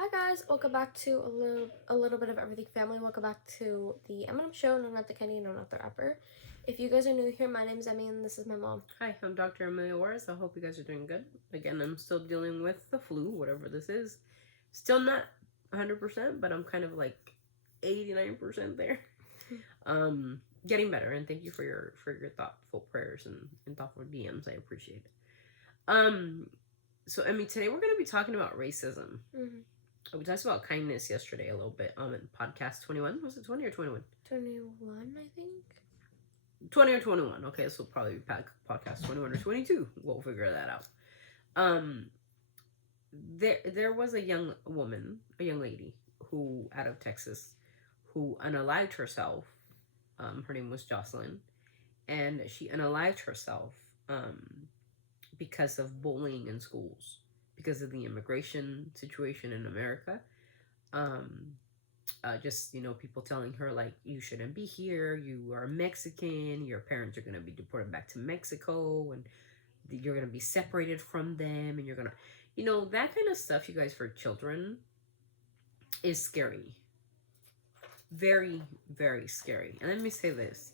Hi guys, welcome back to a little bit of everything family. Welcome back to the M&M show. No, not the Kenny, no, not the rapper. If you guys are new here, my name is Emmy and this is my mom. Hi, I'm Dr. Amelia Juarez. I hope you guys are doing good. Again, I'm still dealing with the flu, whatever this is. Still not 100%, but I'm kind of like 89% there. Getting better, and thank you for your thoughtful prayers and thoughtful DMs. I appreciate it. So Emmy, today we're gonna be talking about racism. We talked about kindness yesterday a little bit in podcast 21. Was it 20 or 21? 21, I think. 20 or 21. Okay, so probably podcast 21 or 22. We'll figure that out. There was a young lady who out of Texas who unalived herself. Her name was Jocelyn, and she unalived herself because of bullying in schools, because of the immigration situation in America. Just people telling her like, you shouldn't be here, you are Mexican, your parents are going to be deported back to Mexico, and you're going to be separated from them, and you're going to that kind of stuff, you guys, for children is scary. Very, very scary. And let me say this,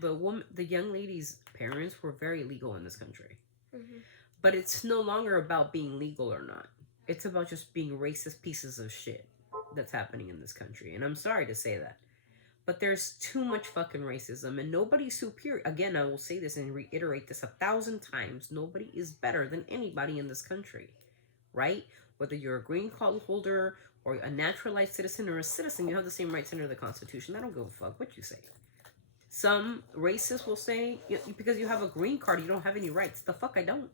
the young lady's parents were very legal in this country. But it's no longer about being legal or not. It's about just being racist pieces of shit that's happening in this country. And I'm sorry to say that, but there's too much fucking racism, and nobody's superior. Again, I will say this and reiterate this 1,000 times. Nobody is better than anybody in this country, right? Whether you're a green card holder or a naturalized citizen or a citizen, you have the same rights under the Constitution. I don't give a fuck what you say. Some racists will say, because you have a green card, you don't have any rights. The fuck I don't.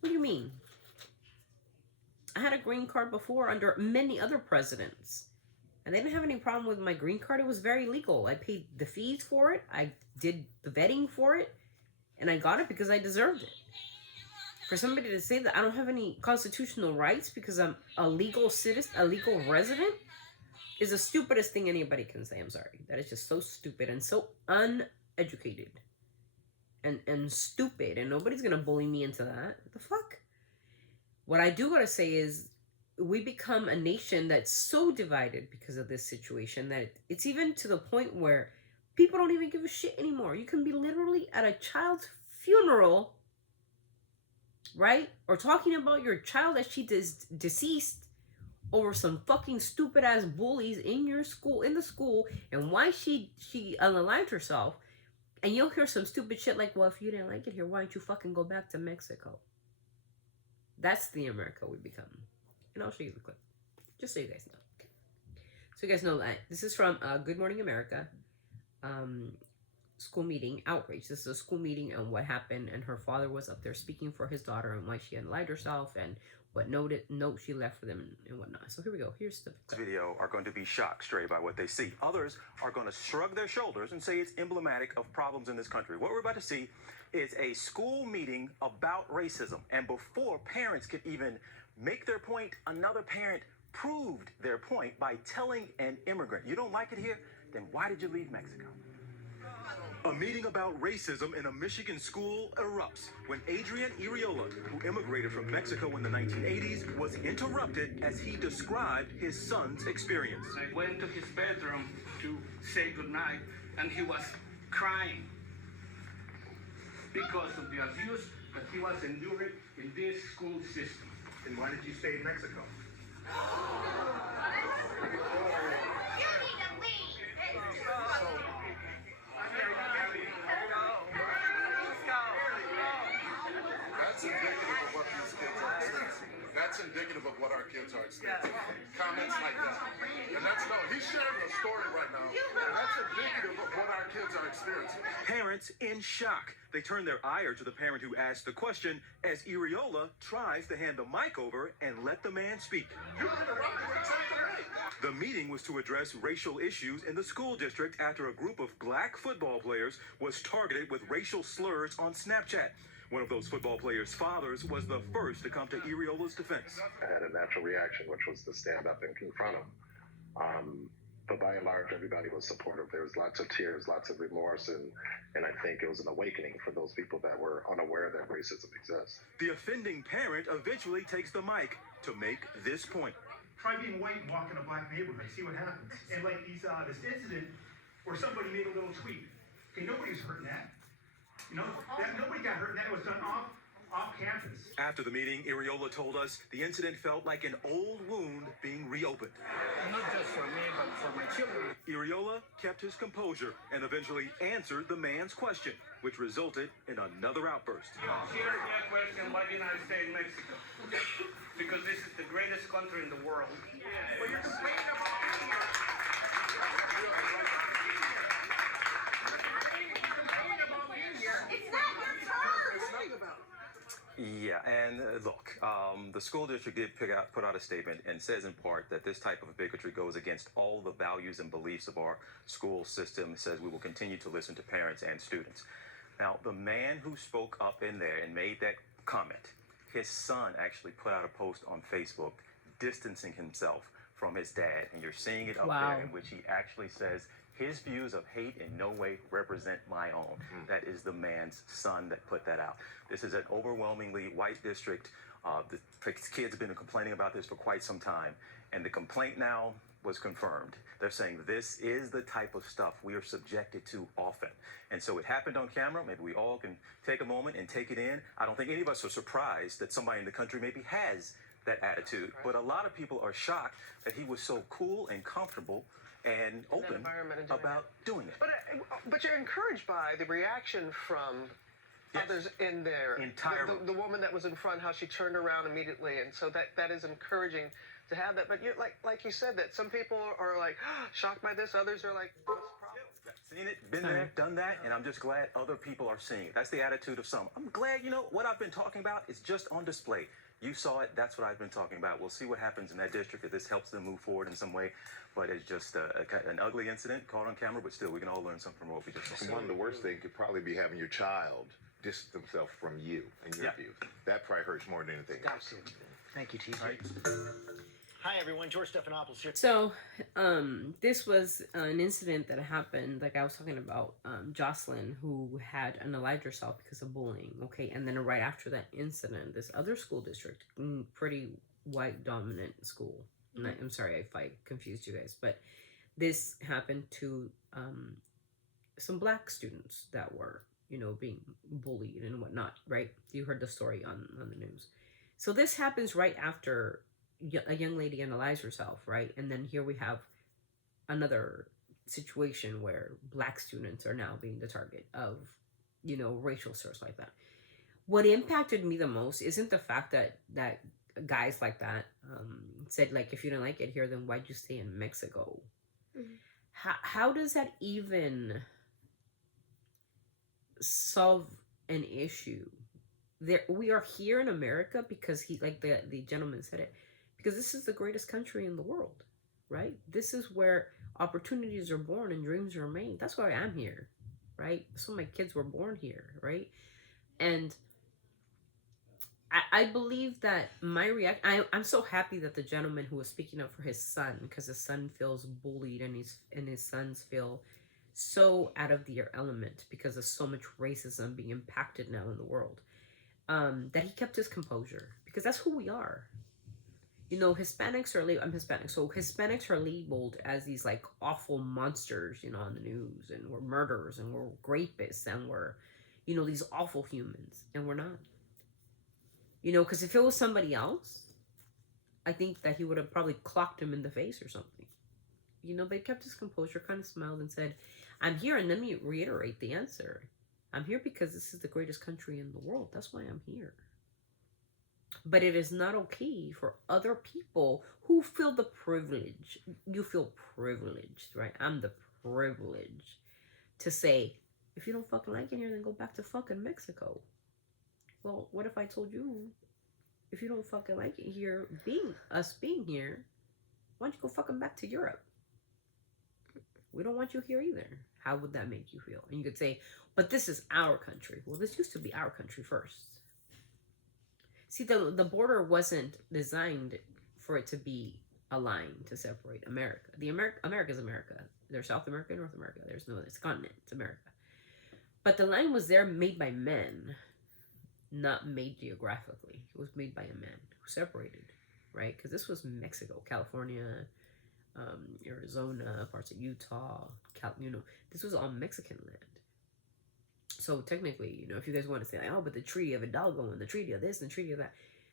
What do you mean? I had a green card before under many other presidents, and they didn't have any problem with my green card. It was very legal. I paid the fees for it. I did the vetting for it, and I got it because I deserved it. For somebody to say that I don't have any constitutional rights because I'm a legal citizen, a legal resident, is the stupidest thing anybody can say. I'm sorry. That is just so stupid and so uneducated and stupid, and nobody's gonna bully me into that. What the fuck? What I do gotta say is, we become a nation that's so divided because of this situation that it's even to the point where people don't even give a shit anymore. You can be literally at a child's funeral, right? Or talking about your child that she is deceased over some fucking stupid ass bullies in your school, in the school, and why she unalived herself. And you'll hear some stupid shit like, well, if you didn't like it here, why don't you fucking go back to Mexico? That's the America we become. And I'll show you the clip, just so you guys know. So you guys know that this is from Good Morning America school meeting outrage. This is a school meeting and what happened, and her father was up there speaking for his daughter and why she unalived herself and what note she left for them and whatnot. So here we go. Here's the clip. Video are going to be shocked straight by what they see. Others are going to shrug their shoulders and say it's emblematic of problems in this country. What we're about to see is a school meeting about racism. And before parents could even make their point, another parent proved their point by telling an immigrant, you don't like it here? Then why did you leave Mexico? A meeting about racism in a Michigan school erupts when Adrian Iriola, who immigrated from Mexico in the 1980s, was interrupted as he described his son's experience. I went to his bedroom to say goodnight, and he was crying because of the abuse that he was enduring in this school system. And why did you stay in Mexico? That's indicative of what our kids are experiencing. Comments like that. And he's sharing a story right now. And that's indicative of what our kids are experiencing. Parents in shock. They turn their ire to the parent who asked the question as Iriola tries to hand the mic over and let the man speak. You interrupted me something. The meeting was to address racial issues in the school district after a group of black football players was targeted with racial slurs on Snapchat. One of those football players' fathers was the first to come to Iriola's defense. I had a natural reaction, which was to stand up and confront him. But by and large, everybody was supportive. There was lots of tears, lots of remorse, and I think it was an awakening for those people that were unaware that racism exists. The offending parent eventually takes the mic, to make this point. Try being white and walk in a black neighborhood, see what happens. And like this incident where somebody made a little tweet. Okay, nobody was hurt in that. You know, nobody got hurt in that. It was done off campus. After the meeting, Iriola told us the incident felt like an old wound being reopened. Not just for me, but for my children. Iriola kept his composure and eventually answered the man's question, which resulted in another outburst. Here's my question, why didn't I stay in Mexico? Because this is the greatest country in the world. Well, you're complaining about being here. It's not your turn. It's not about it. Yeah, and look, the school district did put out a statement and says in part that this type of bigotry goes against all the values and beliefs of our school system. It says we will continue to listen to parents and students. Now, the man who spoke up in there and made that comment, his son actually put out a post on Facebook distancing himself from his dad, and you're seeing it up there, in which he actually says his views of hate in no way represent my own. That is the man's son that put that out. This is an overwhelmingly white district. The kids have been complaining about this for quite some time, and the complaint now was confirmed. They're saying this is the type of stuff we are subjected to often. And so it happened on camera. Maybe we all can take a moment and take it in. I don't think any of us are surprised that somebody in the country maybe has that attitude, but a lot of people are shocked that he was so cool and comfortable and open about doing it. But you're encouraged by the reaction from others in there. Entirely. The woman that was in front, how she turned around immediately, and so that is encouraging to have that. But you're like you said, that some people are like shocked by this, others are like, what's the problem? Seen it, been there, done that, and I'm just glad other people are seeing it. That's the attitude of some. I'm glad, what I've been talking about is just on display. You saw it, that's what I've been talking about. We'll see what happens in that district if this helps them move forward in some way. But it's just an ugly incident caught on camera, but still, we can all learn something from what we just saw. And one of the worst things could probably be having your child distance themselves from you and your views. That probably hurts more than anything else. Absolutely. Thank you, TJ. Hi, everyone. George Stephanopoulos here. So, this was an incident that happened, like I was talking about, Jocelyn, who had unalived herself because of bullying, okay? And then right after that incident, this other school district, pretty white-dominant school. And I'm sorry if I confused you guys, but this happened to some black students that were, being bullied and whatnot, right? You heard the story on the news. So this happens right after a young lady unalives herself, right? And then here we have another situation where black students are now being the target of, racial slurs like that. What impacted me the most isn't the fact that guys like that said, like, if you don't like it here, then why'd you stay in Mexico? Mm-hmm. How does that even solve an issue? We are here in America because the gentleman said it, because this is the greatest country in the world, right? This is where opportunities are born and dreams are made. That's why I'm here, right? So my kids were born here, right? And I believe that I'm so happy that the gentleman who was speaking up for his son, because his son feels bullied and his sons feel so out of their element because of so much racism being impacted now in the world, that he kept his composure, because that's who we are. Hispanics are I'm Hispanic, so Hispanics are labeled as these like awful monsters, on the news, and we're murderers and we're rapists and we're, these awful humans, and we're not. Because if it was somebody else, I think that he would have probably clocked him in the face or something. But he kept his composure, kind of smiled and said, I'm here, and let me reiterate the answer. I'm here because this is the greatest country in the world. That's why I'm here. But it is not okay for other people who feel the privilege. You feel privileged, right? I'm the privilege to say, if you don't fucking like it here, then go back to fucking Mexico. Well, what if I told you, if you don't fucking like it here, being here, why don't you go fucking back to Europe? We don't want you here either. How would that make you feel? And you could say, but this is our country. Well, this used to be our country first. See, the border wasn't designed for it to be a line to separate America. America is America. There's South America and North America. There's no other continent. It's America. But the line was there made by men, not made geographically. It was made by a man who separated. right? Because this was Mexico, California, Arizona, parts of Utah, this was all Mexican land. So technically, if you guys want to say, like, oh, but the Treaty of Hidalgo and the Treaty of this and the Treaty of that,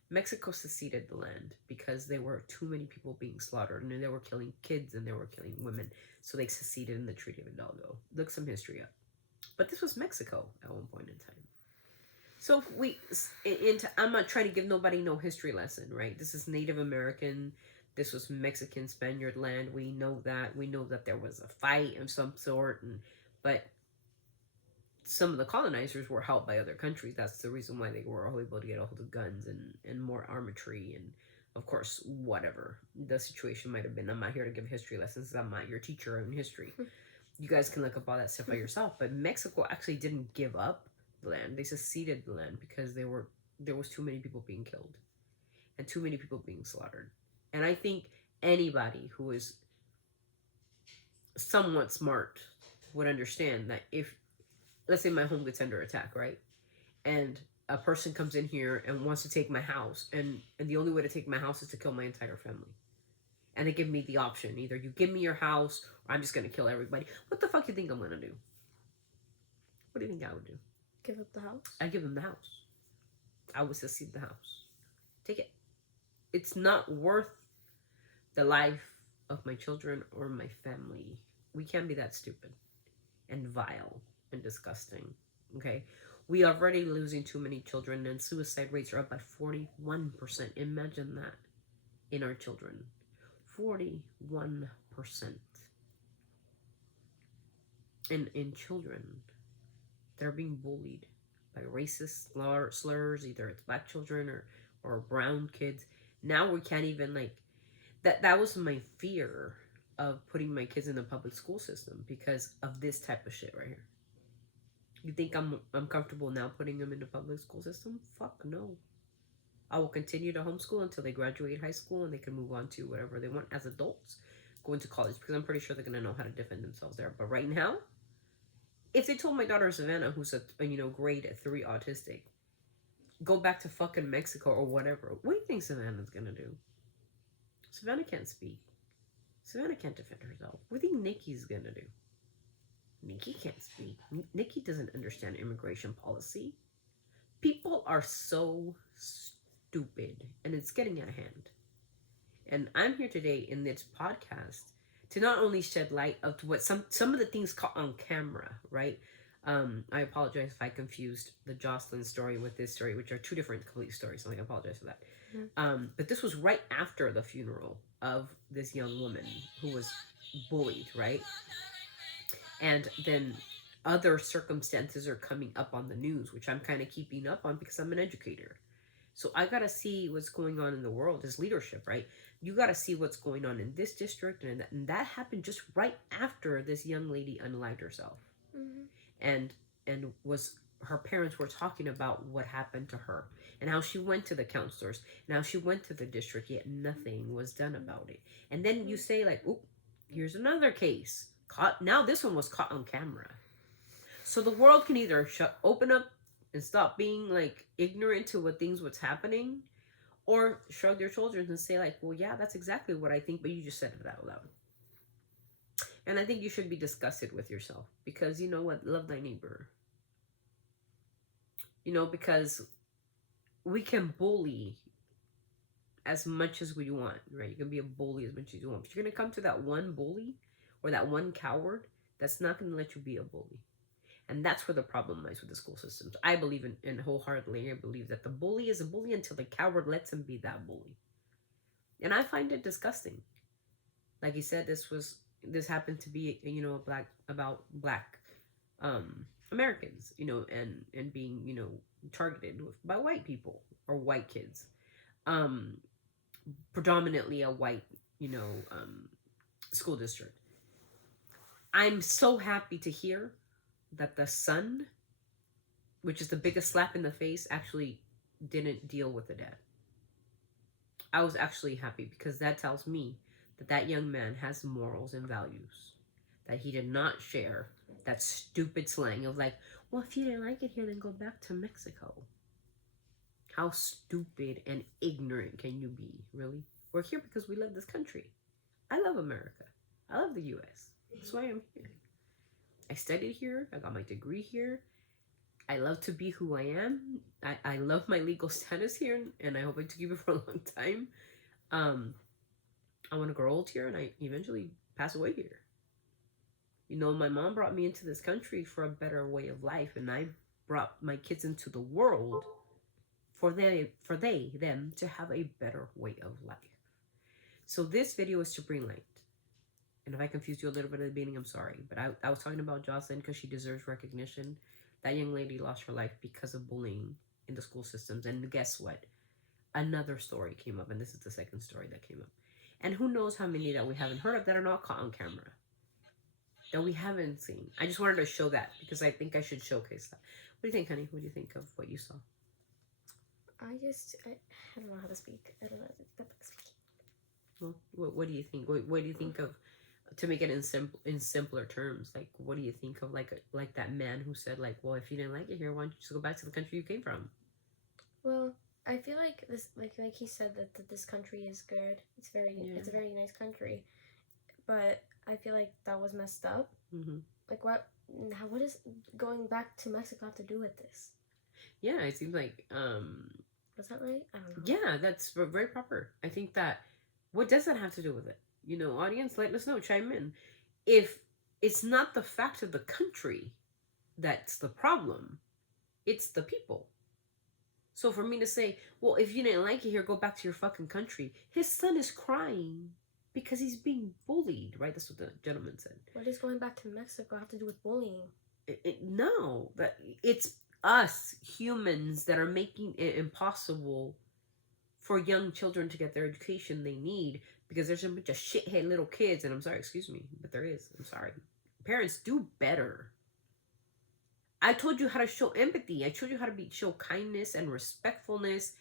Mexico seceded the land because there were too many people being slaughtered and they were killing kids and they were killing women. So they seceded in the Treaty of Hidalgo. Look some history up. But this was Mexico at one point in time. So I'm not trying to give nobody no history lesson, right? This is Native American. This was Mexican Spaniard land. We know that. We know that there was a fight of some sort. But some of the colonizers were helped by other countries. That's the reason why they were all able to get a hold of guns and more armory and, of course, whatever the situation might have been. I'm not here to give history lessons. I'm not your teacher in history. You guys can look up all that stuff by yourself. But Mexico actually didn't give up the land. They seceded the land because there was too many people being killed and too many people being slaughtered. And I think anybody who is somewhat smart would understand that if, let's say my home gets under attack, right? And a person comes in here and wants to take my house, and the only way to take my house is to kill my entire family. And they give me the option. Either you give me your house, or I'm just going to kill everybody. What the fuck do you think I'm going to do? What do you think I would do? Give up the house? I'd give them the house. I would secede the house. Take it. It's not worth the life of my children or my family. We can't be that stupid and vile and disgusting. Okay? We are already losing too many children, and suicide rates are up by 41%. Imagine that in our children. 41%. In children that are being bullied by racist slurs, either it's black children or brown kids. Now we can't even, like, that was my fear of putting my kids in the public school system because of this type of shit right here. You think I'm comfortable now putting them in the public school system? Fuck no. I will continue to homeschool until they graduate high school and they can move on to whatever they want as adults, going to college, because I'm pretty sure they're going to know how to defend themselves there. But right now, if they told my daughter Savannah, who's a grade 3 autistic, go back to fucking Mexico or whatever, what do you think Savannah's going to do? Savannah can't speak. Savannah can't defend herself. What do you think Nikki's going to do? Nikki can't speak. Nikki doesn't understand immigration policy. People are so stupid, and it's getting out of hand. And I'm here today in this podcast to not only shed light of to what some of the things caught on camera, right? I apologize if I confused the Jocelyn story with this story, which are two different complete stories. So I apologize for that. Mm-hmm. But this was right after the funeral of this young woman who was bullied, right? And then other circumstances are coming up on the news, which I'm kind of keeping up on because I'm an educator. So I got to see what's going on in the world as leadership, right? You got to see what's going on in this district. And that happened just right after this young lady unalived herself. Mm-hmm. And her parents were talking about what happened to her and how she went to the counselors and how she went to the district, yet nothing was done about it. And then you say, like, oh, here's another case. Now this one was caught on camera. So the world can either open up and stop being, like, ignorant to what's happening, or shrug their shoulders and say, like, well, yeah, that's exactly what I think, but you just said it out loud. And I think you should be disgusted with yourself, because you know what? Love thy neighbor. Because we can bully as much as we want, right? You can be a bully as much as you want, but you're going to come to that one bully or that one coward that's not going to let you be a bully. And that's where the problem lies with the school systems. I believe in wholeheartedly, I believe that the bully is a bully until the coward lets him be that bully. And I find it disgusting. Like you said, this happened to be, about black Americans, and being, targeted by white people or white kids. Predominantly a white, school district. I'm so happy to hear that the son, which is the biggest slap in the face, actually didn't deal with the dad. I was actually happy because that tells me that young man has morals and values, that he did not share that stupid slang of, like, well, if you didn't like it here, then go back to Mexico. How stupid and ignorant can you be, really? We're here because we love this country. I love America. I love the U.S. That's why I'm here. I studied here. I got my degree here. I love to be who I am. I love my legal status here, and I hope to keep it for a long time. I want to grow old here, and I eventually pass away here. You know, my mom brought me into this country for a better way of life, and I brought my kids into the world for them to have a better way of life. So this video is to bring light. And if I confused you a little bit at the beginning, I'm sorry. But I was talking about Jocelyn because she deserves recognition. That young lady lost her life because of bullying in the school systems. And guess what? Another story came up, and this is the second story that came up. And who knows how many that we haven't heard of that are not caught on camera, that we haven't seen. I just wanted to show that because I think I should showcase that. What do you think, honey? What do you think of what you saw? I don't know how to speak. I don't know how to speak. Well, what do you think? What do you think of, to make it in simpler terms? Like, what do you think of like that man who said like, well, if you didn't like it here, why don't you just go back to the country you came from? Well, I feel like this, like he said that this country is good. It's a very nice country, but I feel like that was messed up. Mm-hmm. Like what does going back to Mexico have to do with this? Yeah, it seems like Was that right? I don't know. yeah, that's very proper. I think that, what does that have to do with it? You know, audience, let us know, chime in. If it's not the fact of the country that's the problem, it's the people. So for me to say, well, if you didn't like it here, go back to your fucking country. His son is crying because he's being bullied, right? That's what the gentleman said. What does going back to Mexico have to do with bullying? No, that it's us humans that are making it impossible for young children to get their education they need, because there's a bunch of shithead little kids, and I'm sorry, excuse me, but there is. I'm sorry. Parents, do better. I told you how to show empathy. I showed you how to show kindness and respectfulness,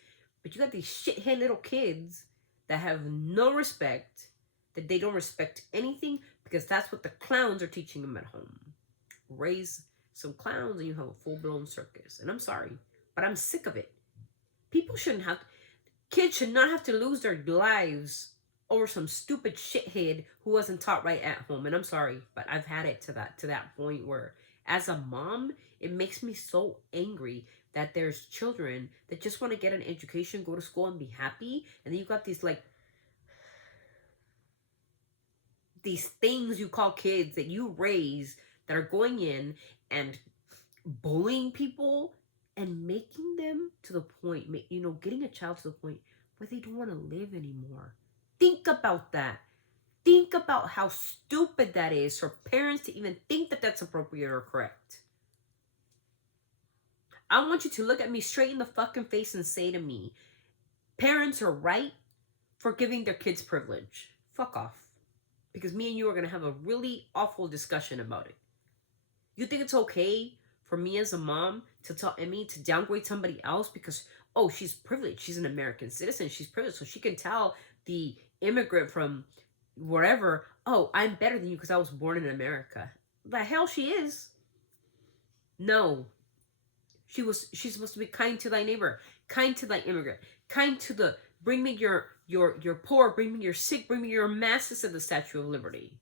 but you got these shithead little kids that have no respect, that they don't respect anything, because that's what the clowns are teaching them at home. Raise some clowns and you have a full-blown circus. And I'm sorry, but I'm sick of it. Kids should not have to lose their lives over some stupid shithead who wasn't taught right at home. And I'm sorry, but I've had it to that point where, as a mom, it makes me so angry that there's children that just want to get an education, go to school, and be happy. And then you got these things you call kids that you raise that are going in and bullying people and making them to the point, getting a child to the point where they don't want to live anymore. Think about that. Think about how stupid that is for parents to even think that that's appropriate or correct. I want you to look at me straight in the fucking face and say to me, parents are right for giving their kids privilege. Fuck off. Because me and you are going to have a really awful discussion about it. You think it's okay for me as a mom to tell Emmy to downgrade somebody else because, oh, she's privileged. She's an American citizen. She's privileged. So she can tell the immigrant from wherever, oh, I'm better than you because I was born in America. The hell she is. No. She's supposed to be kind to thy neighbor, kind to thy immigrant, kind to bring me your poor, bring me your sick, bring me your masses of the Statue of Liberty.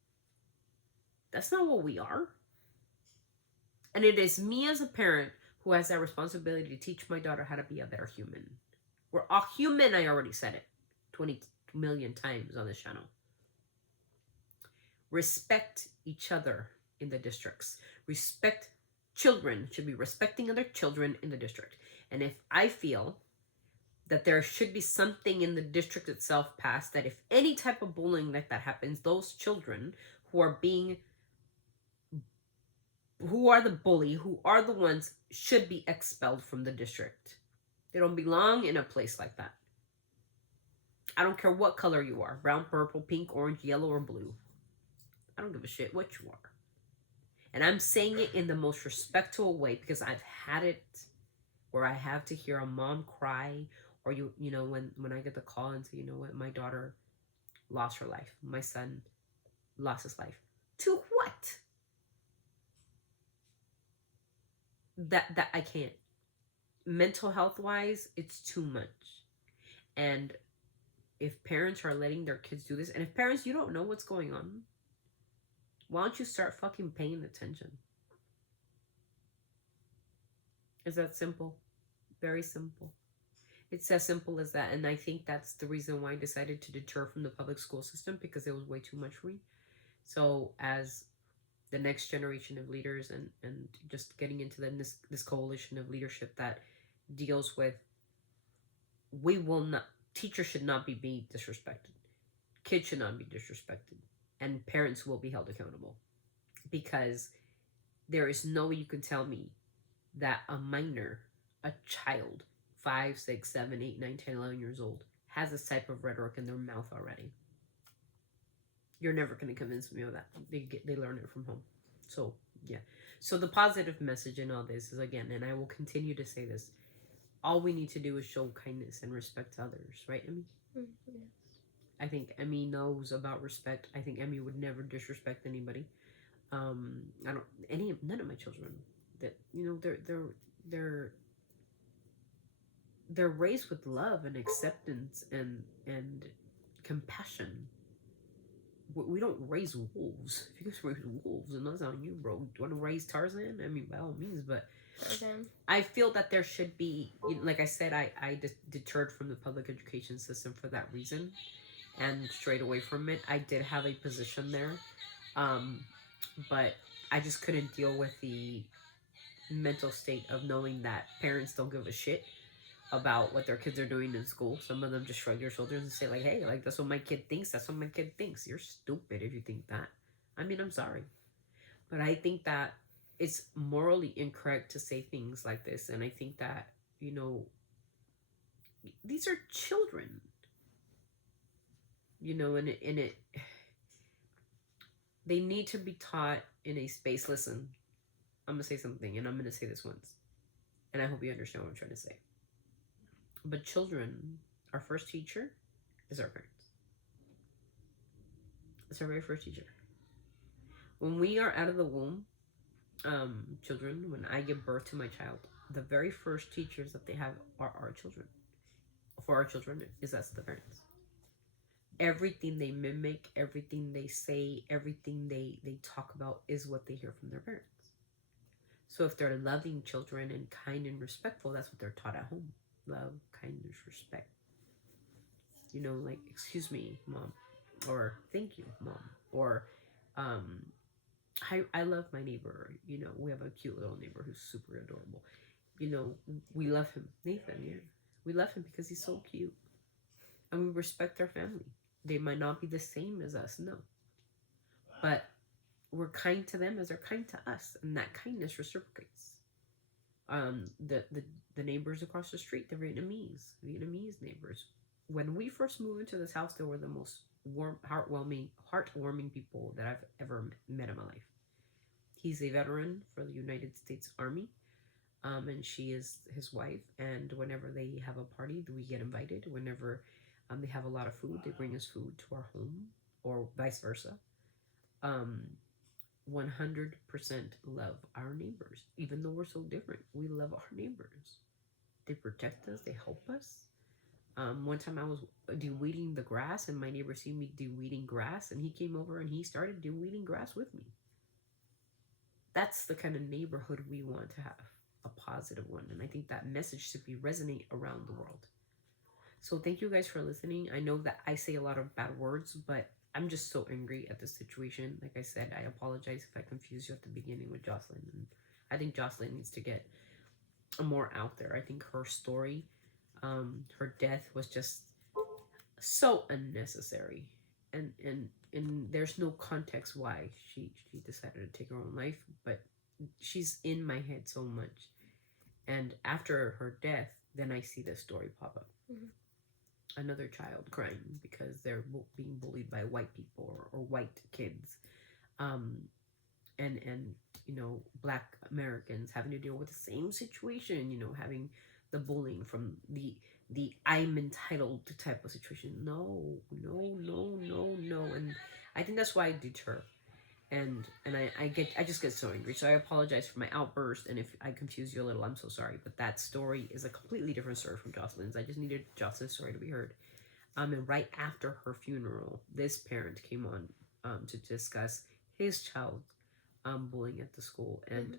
That's not what we are. And it is me as a parent who has that responsibility to teach my daughter how to be a better human. We're all human, I already said it 20 million times on this channel. Respect each other in the districts. Children should be respecting other children in the district. And if I feel that there should be something in the district itself passed, that if any type of bullying like that happens, those children who are the bully, who are the ones, should be expelled from the district. They don't belong in a place like that. I don't care what color you are, brown, purple, pink, orange, yellow, or blue. I don't give a shit what you are. And I'm saying it in the most respectful way because I've had it where I have to hear a mom cry, or when I get the call and say, you know what, my daughter lost her life, my son lost his life. To what? That I can't. mental health wise, it's too much. And if parents are letting their kids do this, and if parents, you don't know what's going on, why don't you start fucking paying attention? It's that simple. Very simple. It's as simple as that. And I think that's the reason why I decided to deter from the public school system, because it was way too much for me. So as the next generation of leaders and just getting into this coalition of leadership that deals with, teachers should not be being disrespected. Kids should not be disrespected. And parents will be held accountable. Because there is no way you can tell me that a minor, a child, 5, 6, 7, 8, 9, 10, 11 years old, has this type of rhetoric in their mouth already. You're never going to convince me of that. They learn it from home. So, yeah. So the positive message in all this is, again, and I will continue to say this, all we need to do is show kindness and respect to others. Right, Emmy? Yes. I think Emmy knows about respect. I think Emmy would never disrespect anybody. None of my children, that, you know, they're raised with love and acceptance and compassion. We don't raise wolves. If you guys raise wolves, and that's on you, bro. Do you want to raise Tarzan? I mean, by all means, but I feel that there should be, like I said, I deterred from the public education system for that reason, and strayed away from it. I did have a position there, but I just couldn't deal with the mental state of knowing that parents don't give a shit about what their kids are doing in school. Some of them just shrug their shoulders and say, like, hey, like, that's what my kid thinks. That's what my kid thinks. You're stupid if you think that. I mean, I'm sorry. But I think that it's morally incorrect to say things like this. And I think that, you know, these are children. You know, and they need to be taught in a space. Listen, I'm going to say something, and I'm going to say this once. And I hope you understand what I'm trying to say. But children, our first teacher is our parents. It's our very first teacher. When we are out of the womb, children, when I give birth to my child, the very first teachers that they have are our children. For our children, is us, the parents. Everything they mimic, everything they say, everything they talk about is what they hear from their parents. So if they're loving children and kind and respectful, that's what they're taught at home. Love, kindness, respect. You know, like, excuse me, mom. Or thank you, mom. Or I love my neighbor. You know, we have a cute little neighbor who's super adorable. You know, we love him. Nathan, yeah. We love him because he's so cute. And we respect their family. They might not be the same as us, no. But we're kind to them as they're kind to us. And that kindness reciprocates. The neighbors across the street, the Vietnamese neighbors. When we first moved into this house, they were the most heartwarming people that I've ever met in my life. He's a veteran for the United States Army, and she is his wife. And whenever they have a party, we get invited. Whenever they have a lot of food, they bring us food to our home, or vice versa. 100% love our neighbors. Even though we're so different, we love our neighbors. They protect us, they help us. One time I was de-weeding the grass, and my neighbor seen me de-weeding grass, and he came over and he started de-weeding grass with me. That's the kind of neighborhood we want to have, a positive one. And I think that message should be resonate around the world. So thank you guys for listening. I know that I say a lot of bad words, but I'm just so angry at the situation. Like I said, I apologize if I confused you at the beginning with Jocelyn. And I think Jocelyn needs to get more out there. I think her story, her death was just so unnecessary. And there's no context why she decided to take her own life. But she's in my head so much. And after her death, then I see this story pop up. Mm-hmm. Another child crying because they're being bullied by white people or white kids, and you know, Black Americans having to deal with the same situation. You know, having the bullying from the I'm entitled type of situation. No, and I think that's why I deter. And I just get so angry. So I apologize for my outburst, and if I confuse you a little, I'm so sorry. But that story is a completely different story from Jocelyn's. I just needed Jocelyn's story to be heard. And right after her funeral, this parent came on to discuss his child bullying at the school. And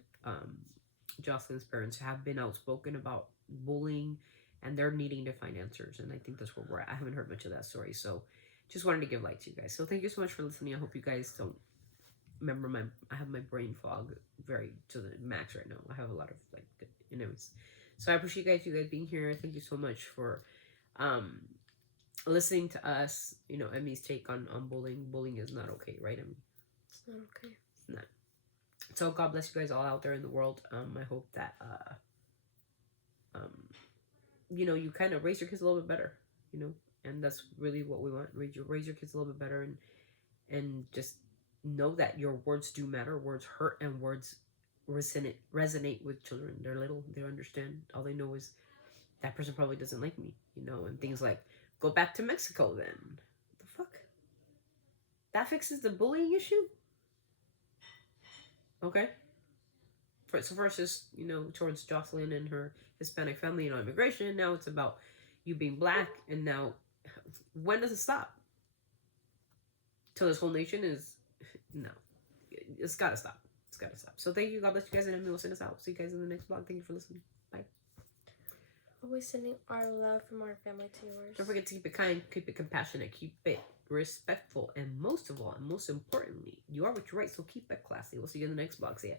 Jocelyn's parents have been outspoken about bullying, and they're needing to find answers. And I think that's where we're at. I haven't heard much of that story, so just wanted to give light to you guys. So thank you so much for listening. I hope you guys don't remember I have my brain fog very to the max right now. I have a lot of anyways. So I appreciate you guys being here. Thank you so much for listening to us. Emmy's take on bullying. Bullying is not okay, right, Emmy? It's not okay. It's not. So God bless you guys all out there in the world. I hope that you kind of raise your kids a little bit better, and that's really what we want. Raise your kids a little bit better, and just know that your words do matter. Words hurt, and words resonate with children. They're little. They don't understand. All they know is that person probably doesn't like me, and things like, go back to Mexico then. What the fuck? That fixes the bullying issue? Okay. So first is, towards Jocelyn and her Hispanic family, immigration. Now it's about you being black. And now, when does it stop? Till this whole nation is, no. It's gotta stop. It's gotta stop. So thank you. God bless you guys. And Emily will send us out. See you guys in the next vlog. Thank you for listening. Bye. Always sending our love from our family to yours. Don't forget to keep it kind, keep it compassionate, keep it respectful, and most of all, and most importantly, you are what you write, so keep it classy. We'll see you in the next vlog. See ya.